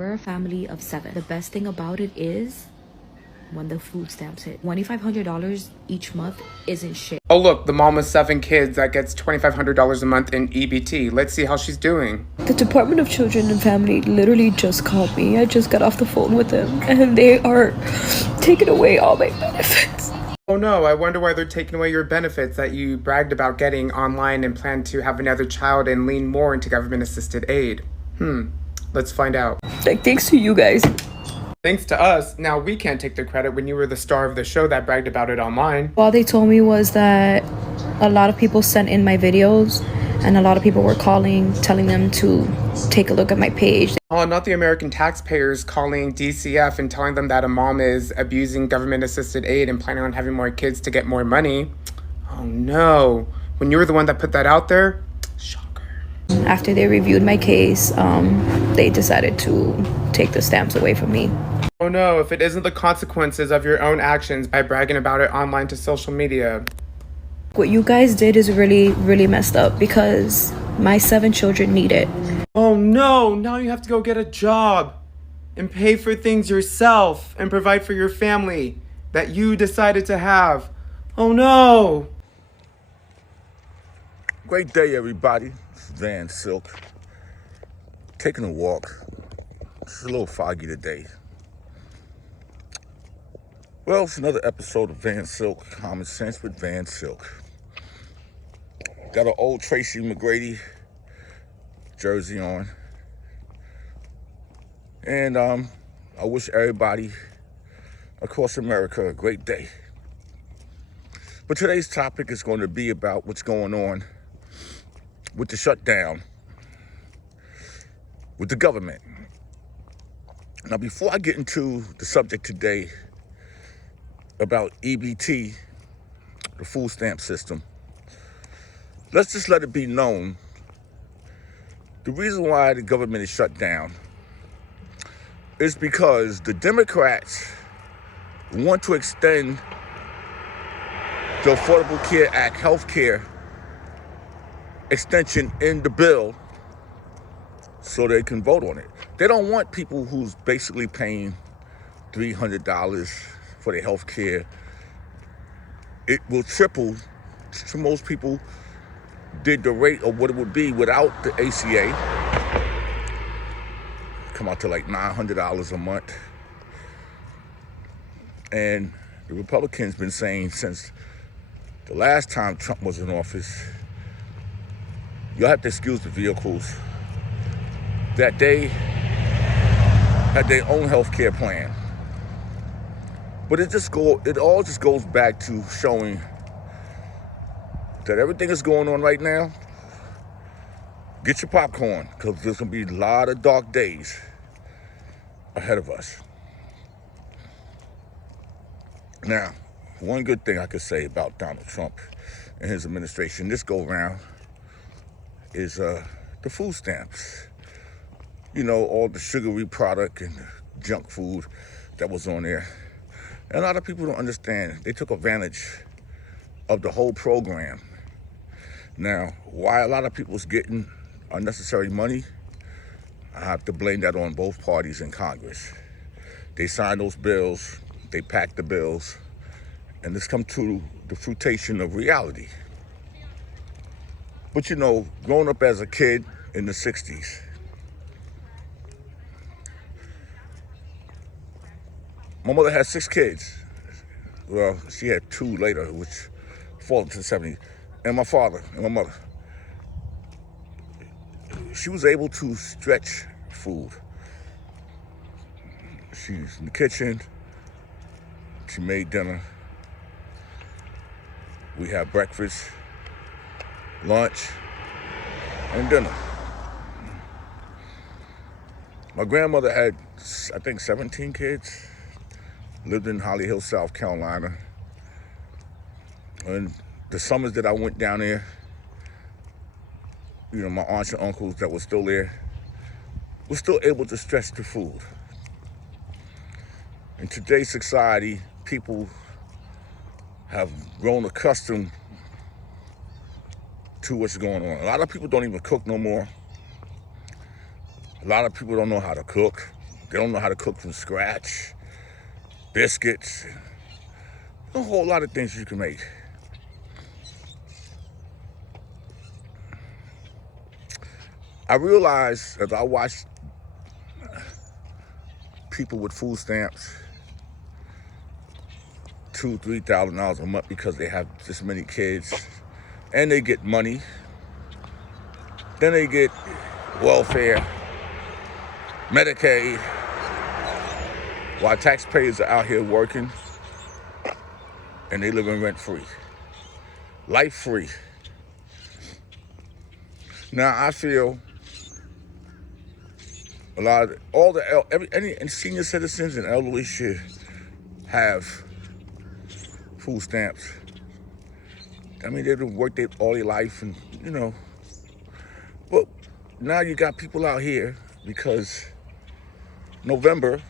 We're a family of 7. The best thing about it is when the food stamps hit. $2,500 each month isn't shit. Oh look, the mom with 7 kids that gets $2,500 a month in EBT. Let's see how she's doing. The Department of Children and Family literally just called me. I just got off the phone with them and they are taking away all my benefits. Oh no, I wonder why they're taking away your benefits that you bragged about getting online and plan to have another child and lean more into government-assisted aid. Let's find out. Like, thanks to you guys. Thanks to us, now we can't take the credit when you were the star of the show that bragged about it online. All they told me was that a lot of people sent in my videos and a lot of people were calling, telling them to take a look at my page. Oh, not the American taxpayers calling DCF and telling them that a mom is abusing government-assisted aid and planning on having more kids to get more money. Oh no, when you were the one that put that out there, shocker. After they reviewed my case, they decided to take the stamps away from me. Oh no, if it isn't the consequences of your own actions by bragging about it online to social media. What you guys did is really, really messed up because my 7 children need it. Oh no, now you have to go get a job and pay for things yourself and provide for your family that you decided to have. Oh no. Great day, everybody. It's VANSILK. Taking a walk. It's a little foggy today. Well, it's another episode of VANSILK, Common Sense with VANSILK. Got an old Tracy McGrady jersey on. And I wish everybody across America a great day. But today's topic is going to be about what's going on with the shutdown, with the government. Now, before I get into the subject today about EBT, the food stamp system, let's just let it be known the reason why the government is shut down is because the Democrats want to extend the Affordable Care Act health care extension in the bill so they can vote on it. They don't want people who's basically paying $300 for their health care. It will triple to most people did the rate of what it would be without the ACA. Come out to like $900 a month. And the Republicans been saying since the last time Trump was in office, you'll have to excuse the vehicles, that they had their own health care plan. But it all just goes back to showing that everything that's going on right now, get your popcorn, because there's going to be a lot of dark days ahead of us. Now, one good thing I could say about Donald Trump and his administration this go around is the food stamps. You know, all the sugary product and junk food that was on there. And a lot of people don't understand. They took advantage of the whole program. Now, why a lot of people's getting unnecessary money, I have to blame that on both parties in Congress. They signed those bills, they packed the bills, and it's come to the fruition of reality. But you know, growing up as a kid in the 60s, my mother had 6 kids. Well, she had 2 later, which fall into the 70s. And my father and my mother. She was able to stretch food. She's in the kitchen. She made dinner. We had breakfast, lunch, and dinner. My grandmother had, I think, 17 kids. Lived in Holly Hill, South Carolina. And the summers that I went down there, you know, my aunts and uncles that were still there were still able to stretch the food. In today's society, people have grown accustomed to what's going on. A lot of people don't even cook no more. A lot of people don't know how to cook. They don't know how to cook from scratch. Biscuits, a whole lot of things you can make. I realized as I watched people with food stamps, $2,000-$3,000 a month because they have this many kids, and they get money. Then they get welfare, Medicaid, while taxpayers are out here working and they living rent-free, life-free. Now I feel a lot of any senior citizens and elderly should have food stamps. I mean, they've worked all their life, and but now you got people out here because November,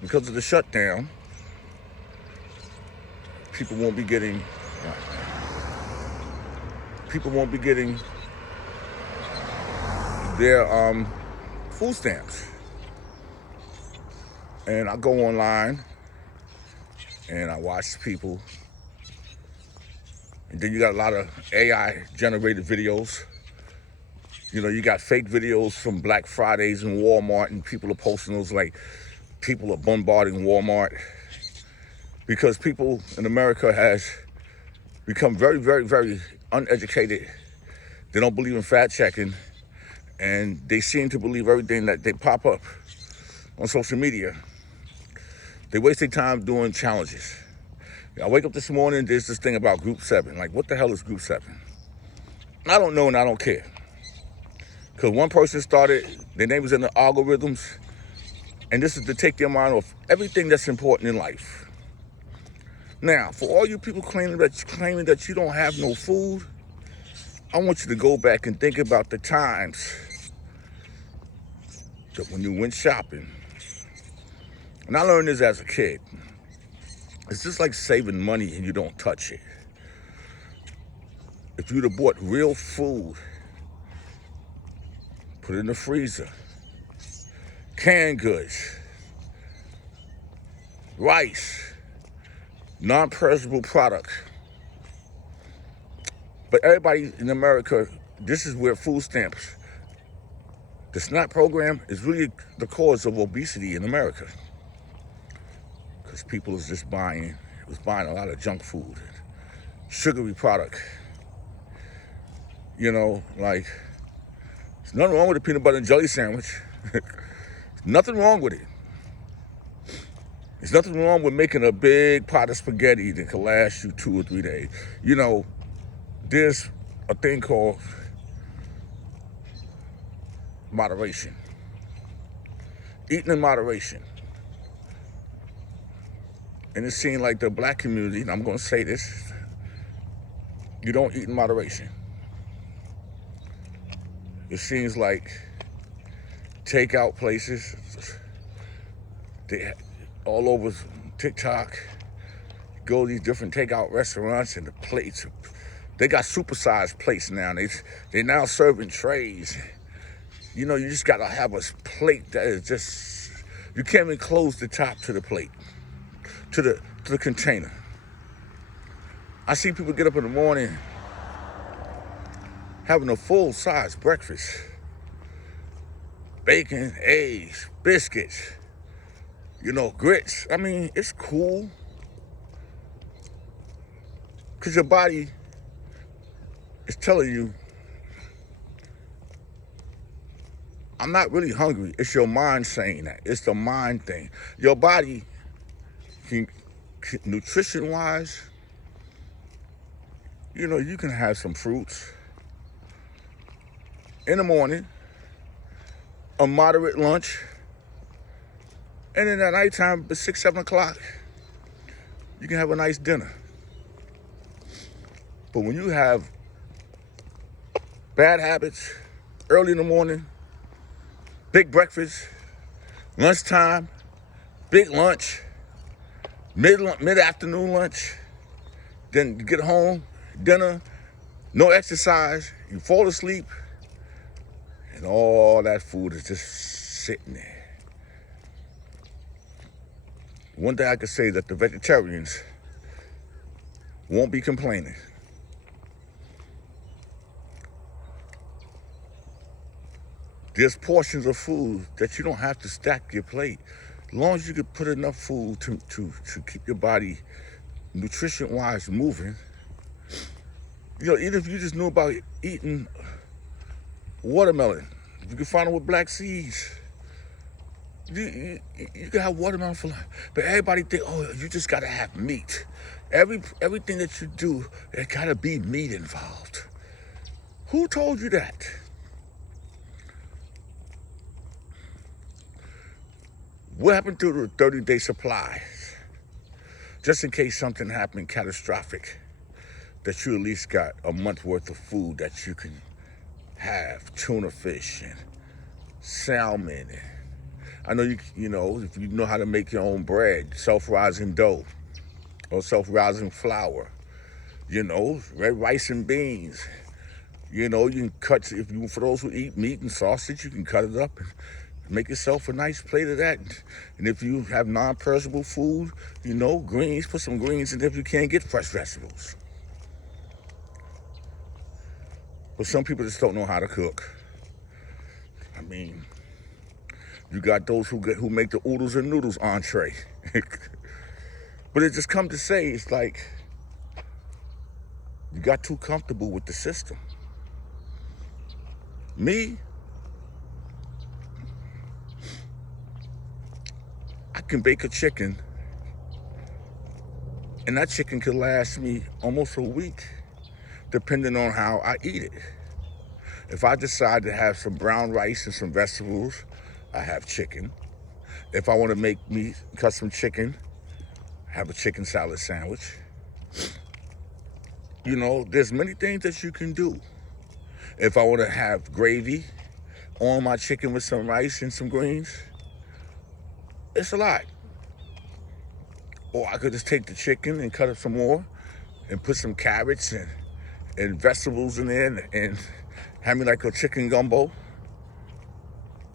because of the shutdown, people won't be getting their food stamps. And I go online and I watch people. And then you got a lot of AI generated videos. You got fake videos from Black Fridays in Walmart, and people are posting those like people are bombarding Walmart because people in America has become very, very, very uneducated. They don't believe in fact checking, and they seem to believe everything that they pop up on social media. They waste their time doing challenges. I wake up this morning, there's this thing about Group 7. Like, what the hell is Group 7? I don't know, and I don't care. Because one person started, their name was in the algorithms, and this is to take their mind off everything that's important in life. Now, for all you people claiming that you don't have no food, I want you to go back and think about the times that when you went shopping. And I learned this as a kid. It's just like saving money and you don't touch it. If you'd have bought real food, put it in the freezer, canned goods, rice, non-perishable products. But everybody in America, this is where food stamps, the SNAP program is really the cause of obesity in America. Because people was buying a lot of junk food, sugary product. Like, there's nothing wrong with a peanut butter and jelly sandwich. Nothing wrong with it. There's nothing wrong with making a big pot of spaghetti that can last you 2 or 3 days. There's a thing called moderation. Eating in moderation. And it seems like the black community, and I'm going to say this, you don't eat in moderation. It seems like takeout places, they all over TikTok, go to these different takeout restaurants, and the plates, they got supersized plates now. They now serving trays. You just got to have a plate that is just, you can't even close the top to the plate, to the container. I see people get up in the morning having a full-size breakfast. Bacon, eggs, biscuits, grits. I mean, it's cool. Because your body is telling you, I'm not really hungry. It's your mind saying that. It's the mind thing. Your body, nutrition-wise, you can have some fruits in the morning, a moderate lunch, and then at nighttime, at 6, 7 o'clock, you can have a nice dinner. But when you have bad habits, early in the morning, big breakfast, lunchtime, big lunch, mid-afternoon lunch, then you get home, dinner, no exercise, you fall asleep, And all that food is just sitting there. One thing I could say is that the vegetarians won't be complaining. There's portions of food that you don't have to stack your plate. As long as you can put enough food to keep your body nutrition-wise moving. You know, even if you just knew about eating watermelon, if you can find it with black seeds, you can have watermelon for life. But everybody think, oh, you just gotta have meat. Everything that you do, there gotta be meat involved. Who told you that? What happened to the 30-day supplies? Just in case something happened catastrophic, that you at least got a month worth of food that you can have tuna fish and salmon. I know you know, if you know how to make your own bread, self-rising dough or self-rising flour, you know, red rice and beans. You know, you can cut, for those who eat meat and sausage, you can cut it up and make yourself a nice plate of that. And if you have non-perishable food, you know, greens, put some greens in there if you can't get fresh vegetables. But some people just don't know how to cook. I mean, you got those who make the oodles and noodles entree. But it just come to say, it's like, you got too comfortable with the system. Me, I can bake a chicken, and that chicken could last me almost a week, depending on how I eat it. If I decide to have some brown rice and some vegetables, I have chicken. If I want to make me custom chicken, have a chicken salad sandwich. You know, there's many things that you can do. If I want to have gravy on my chicken with some rice and some greens, it's a lot. Or I could just take the chicken and cut up some more and put some carrots and vegetables in there and have me like a chicken gumbo.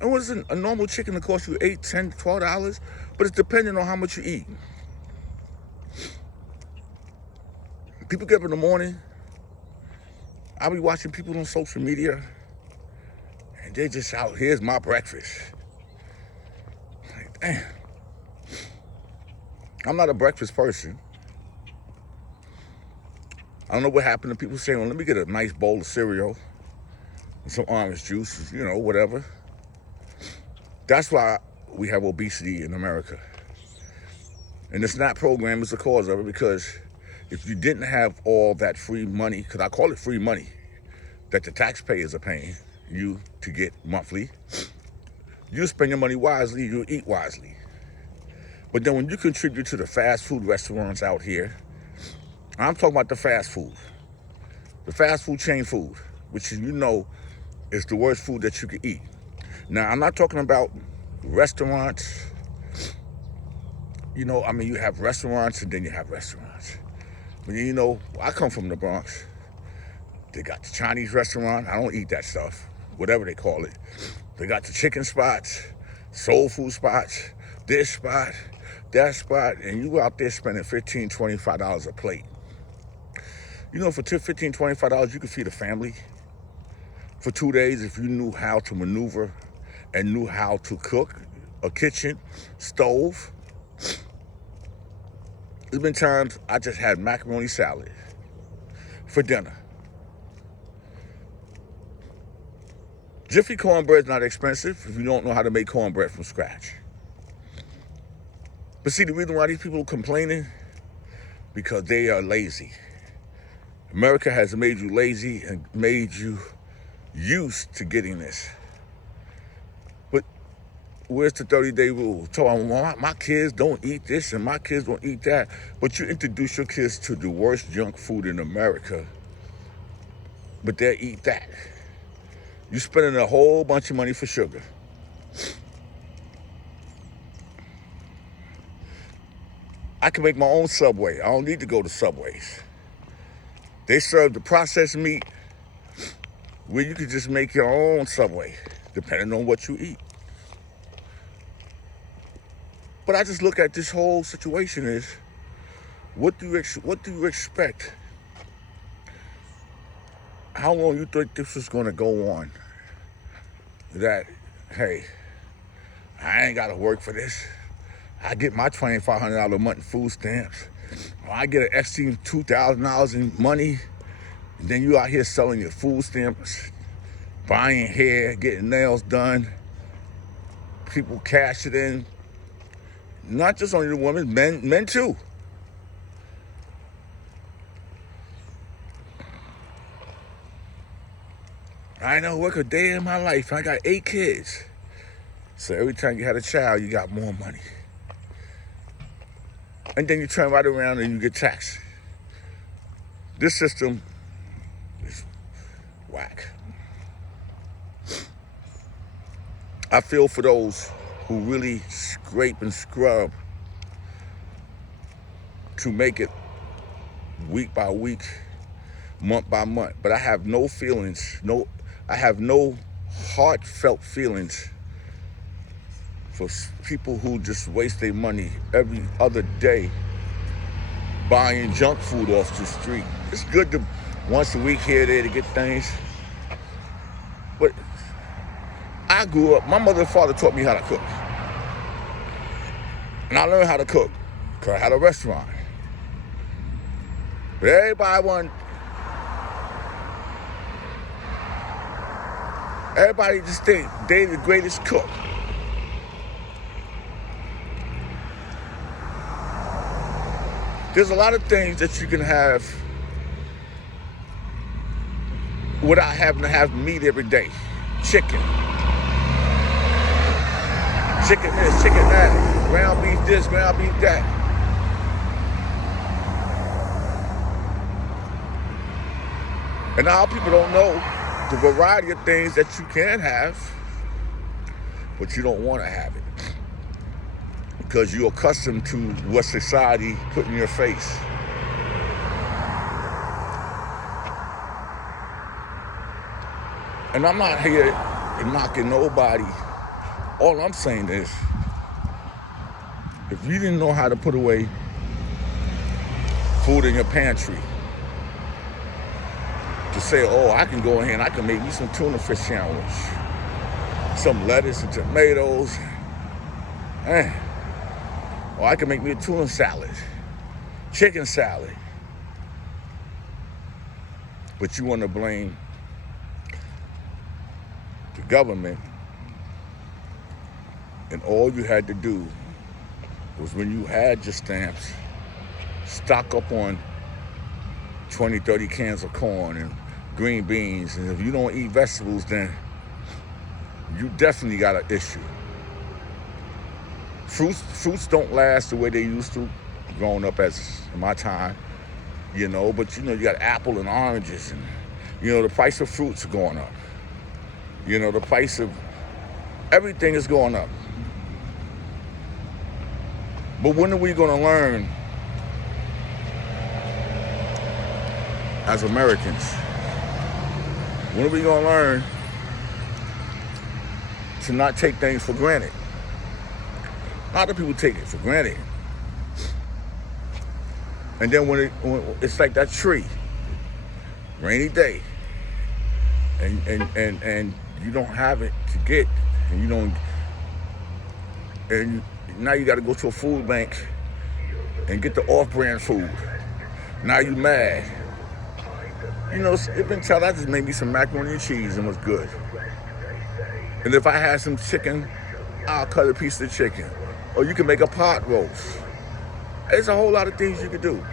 And what's a normal chicken that costs you $8, $10, $12? But it's depending on how much you eat. People get up in the morning, I'll be watching people on social media, and they're just out, here's my breakfast. Like, damn. I'm not a breakfast person. I don't know what happened to people saying, well, let me get a nice bowl of cereal and some orange juice, you know, whatever. That's why we have obesity in America. And the SNAP program is the cause of it, because if you didn't have all that free money, because I call it free money, that the taxpayers are paying you to get monthly, you spend your money wisely, you eat wisely. But then when you contribute to the fast food restaurants out here, I'm talking about the fast food chain food, which you know is the worst food that you can eat. Now, I'm not talking about restaurants. You know, I mean, you have restaurants and then you have restaurants. But you know, I come from the Bronx. They got the Chinese restaurant. I don't eat that stuff, whatever they call it. They got the chicken spots, soul food spots, this spot, that spot, and you out there spending $15, $25 a plate. You know, for $15, $25, you could feed a family for 2 days if you knew how to maneuver and knew how to cook, a kitchen, stove. There's been times I just had macaroni salad for dinner. Jiffy cornbread's not expensive if you don't know how to make cornbread from scratch. But see, the reason why these people are complaining, because they are lazy. America has made you lazy and made you used to getting this. But where's the 30-day rule? So my kids don't eat this and my kids don't eat that. But you introduce your kids to the worst junk food in America, but they eat that. You're spending a whole bunch of money for sugar. I can make my own Subway. I don't need to go to Subways. They serve the processed meat where you could just make your own Subway, depending on what you eat. But I just look at this whole situation as, what do you expect? How long you think this is going to go on? That, hey, I ain't got to work for this. I get my $2,500 a month in food stamps. Or I get an extra $2,000 in money. And then you out here selling your food stamps, buying hair, getting nails done. People cash it in. Not just only the women, men too. I don't work a day in my life. I got 8 kids. So every time you had a child, you got more money. And then you turn right around and you get taxed. This system is whack. I feel for those who really scrape and scrub to make it week by week, month by month. But I have no feelings, I have no heartfelt feelings for people who just waste their money every other day buying junk food off the street. It's good to once a week here or there to get things. But I grew up, my mother and father taught me how to cook. And I learned how to cook because I had a restaurant. But everybody just think they the greatest cook. There's a lot of things that you can have without having to have meat every day. Chicken this, chicken that, ground beef this, ground beef that. And now people don't know the variety of things that you can have, but you don't want to have it because you're accustomed to what society put in your face. And I'm not here knocking nobody. All I'm saying is, if you didn't know how to put away food in your pantry, to say, oh, I can go in here and I can make me some tuna fish sandwich, some lettuce and tomatoes, or I can make me a tuna salad, chicken salad. But you want to blame the government, and all you had to do was, when you had your stamps, stock up on 20, 30 cans of corn and green beans. And if you don't eat vegetables, then you definitely got an issue. Fruits don't last the way they used to growing up as in my time, but you got apple and oranges, and the price of fruits are going up. The price of everything is going up. But when are we going to learn as Americans? When are we going to learn to not take things for granted? A lot of people take it for granted. And then when it's like that tree, rainy day, and you don't have it to get, and now you got to go to a food bank and get the off-brand food. Now you mad. It been told I just made me some macaroni and cheese and was good. And if I had some chicken, I'll cut a piece of the chicken. Or you can make a pot roast. There's a whole lot of things you can do.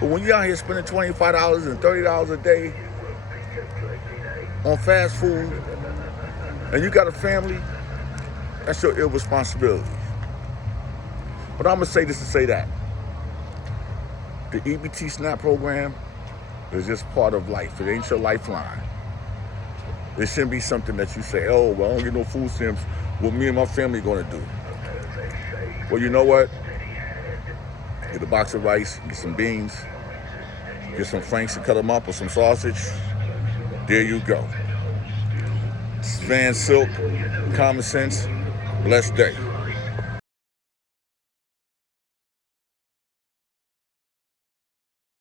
But when you're out here spending $25 and $30 a day on fast food, and you got a family, that's your irresponsibility. But I'm gonna say this to say that. The Ebt SNAP program is just part of life. It ain't your lifeline. It shouldn't be something that you say, oh, well, I don't get no food stamps. What me and my family gonna do? Well, you know what? Get a box of rice, get some beans, get some Franks and cut them up, or some sausage. There you go. It's VANSILK, common sense, blessed day.